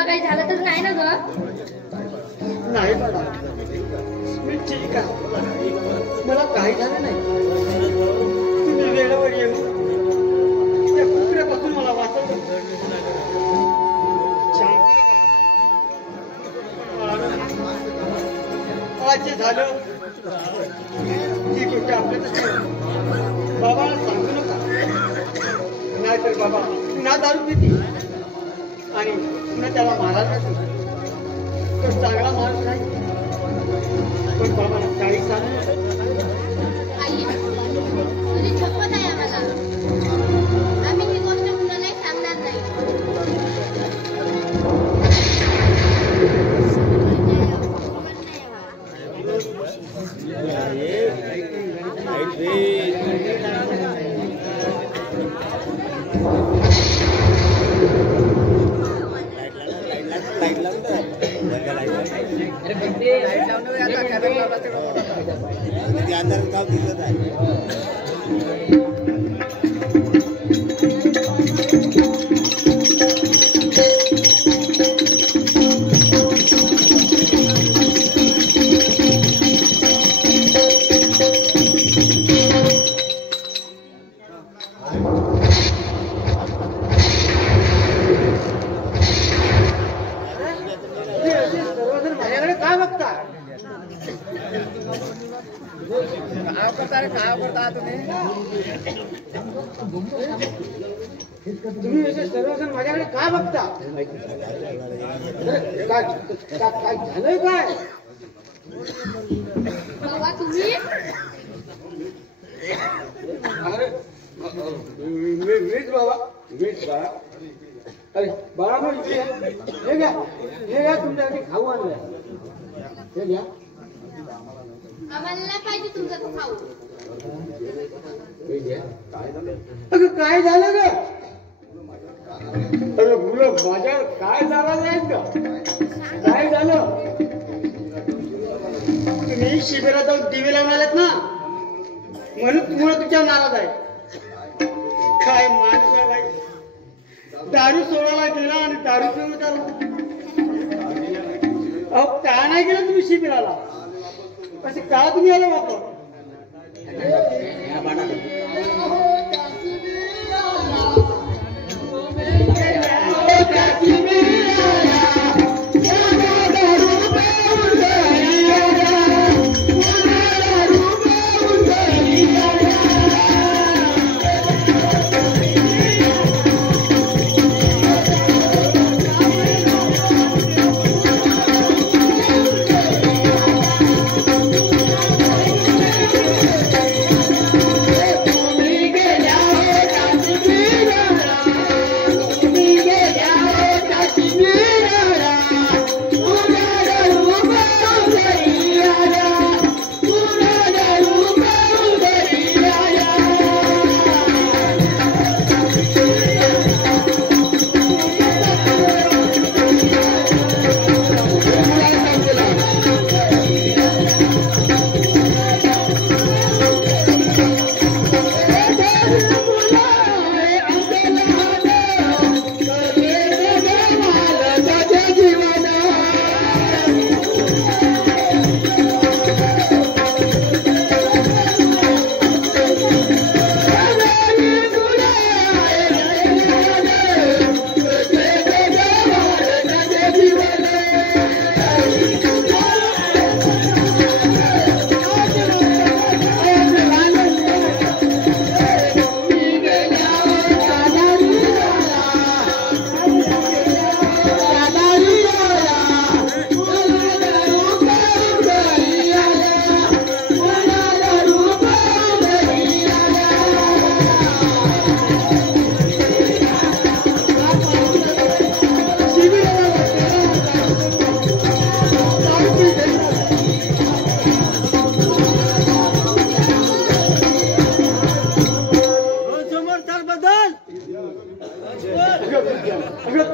तुला काही झालं तर नाही ना ग? नाही बाबा, मी ठीक आहे, मला काही झालं नाही. तुम्ही वेळेवर येऊ त्या कुत्र्यापासून मला वाचवलं. आज जे झालं ती गोष्ट आपल्यातच बाबाला सांगू नका. नाहीतर बाबा पुन्हा दारू पिती आणि पुन्हा त्याला मारायला जातो. तो चांगला माणूस नाही, पण बाबाला काही सांगू नका. आई, तुझी शपथ आहे आम्हाला, आम्ही ही गोष्ट कुणालाही सांगणार नाही. अंदर गाव दिसत आहे. सर्वजण माझ्याकडे काय बघता? तुम्ही सर्वजण माझ्याकडे काय बघता? काय झालंय काय? बाबा तुम्ही अरे मीच बाबा, मीच बाळा. अरे बाळा मग हे घ्या, हे घ्या, तुमच्यासाठी खाऊ आणलंय. हे घ्या. आम्हाला नाही पाहिजे तुमचा तो खाऊ. अगं काय झालं ग? अरे मुलं माझ्या काय झालं नाही का? काय झालं? तुम्ही शिबिरात जाऊन दिवे लावून आलात ना, म्हणून तुम्हाला तुमच्या नाराज आहे. काय माणूस आहे बाई, दारू सोडायला गेला आणि दारू पिऊन उतारला. अहो का नाही गेला तुम्ही शिबिराला? असे का तुम्ही आला वापर?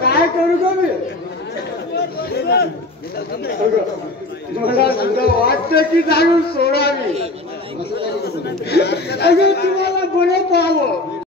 काय करू का मी? मला वाटतं की जाणून सोडावी. अगं तुम्हाला